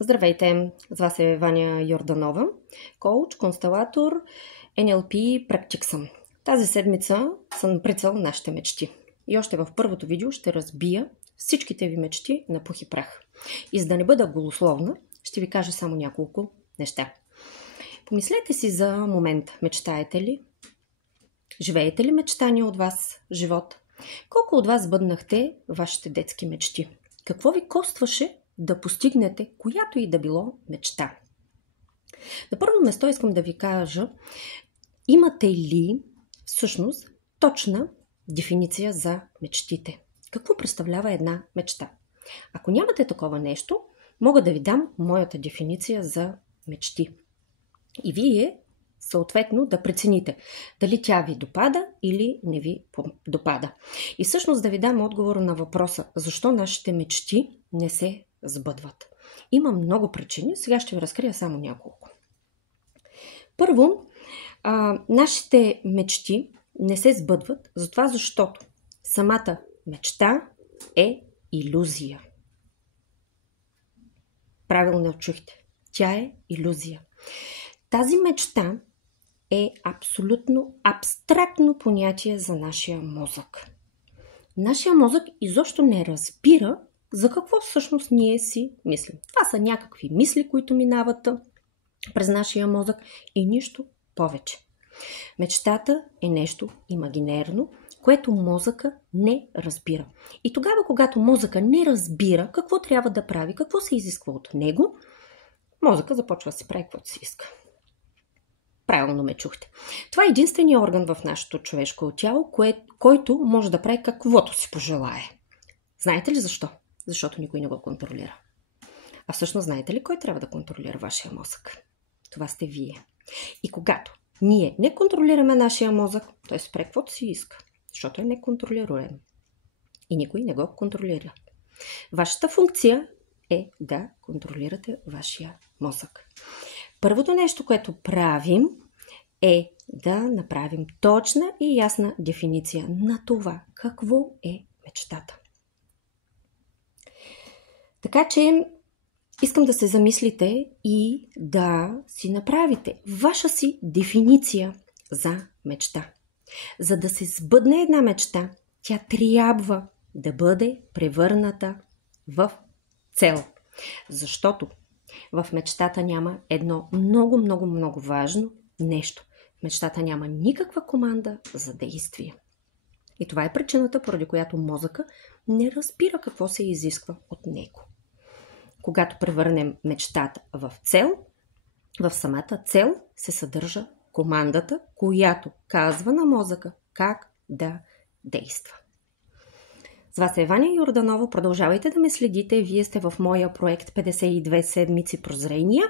Здравейте, с вас е Ваня Йорданова, коуч, констелатор, NLP практик съм. Тази седмица съм наприцал нашите мечти. И още в първото видео ще разбия всичките ви мечти на пух и прах. И за да не бъда голословна, ще ви кажа само няколко неща. Помислете си за момент, мечтаете ли? Живеете ли мечтания от вас живот? Колко от вас бъднахте вашите детски мечти? Какво ви костваше да постигнете която и да било мечта? На първо место искам да ви кажа, имате ли всъщност точна дефиниция за мечтите? Какво представлява една мечта? Ако нямате такова нещо, мога да ви дам моята дефиниция за мечти. И вие съответно да прецените дали тя ви допада или не ви допада. И всъщност да ви дам отговор на въпроса, защо нашите мечти не се сбъдват. Има много причини, сега ще ви разкрия само няколко. Първо, нашите мечти не се сбъдват, затова защото самата мечта е илюзия. Правилно чухте. Тя е илюзия. Тази мечта е абсолютно абстрактно понятие за нашия мозък. Нашия мозък изобщо не разбира за какво всъщност ние си мислим. Това са някакви мисли, които минават през нашия мозък и нищо повече. Мечтата е нещо имагинерно, което мозъка не разбира. И тогава, когато мозъка не разбира какво трябва да прави, какво се изисква от него, мозъка започва да си прави каквото си иска. Правилно ме чухте. Това е единственият орган в нашето човешко тяло, който може да прави каквото си пожелае. Знаете ли защо? Защото никой не го контролира. А всъщност знаете ли кой трябва да контролира вашия мозък? Това сте вие. И когато ние не контролираме нашия мозък, той спре каквото си иска, защото е неконтролируем. И никой не го контролира. Вашата функция е да контролирате вашия мозък. Първото нещо, което правим, е да направим точна и ясна дефиниция на това какво е мечтата. Така че искам да се замислите и да си направите ваша си дефиниция за мечта. За да се сбъдне една мечта, тя трябва да бъде превърната в цел. Защото в мечтата няма едно много важно нещо. В мечтата няма никаква команда за действие. И това е причината, поради която мозъка не разбира какво се изисква от него. Когато превърнем мечтата в цел, в самата цел се съдържа командата, която казва на мозъка как да действа. С вас е Ваня Йорданова. Продължавайте да ме следите. Вие сте в моя проект 52 седмици прозрения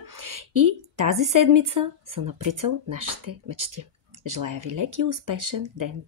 и тази седмица съм наприцал нашите мечти. Желая ви лек и успешен ден!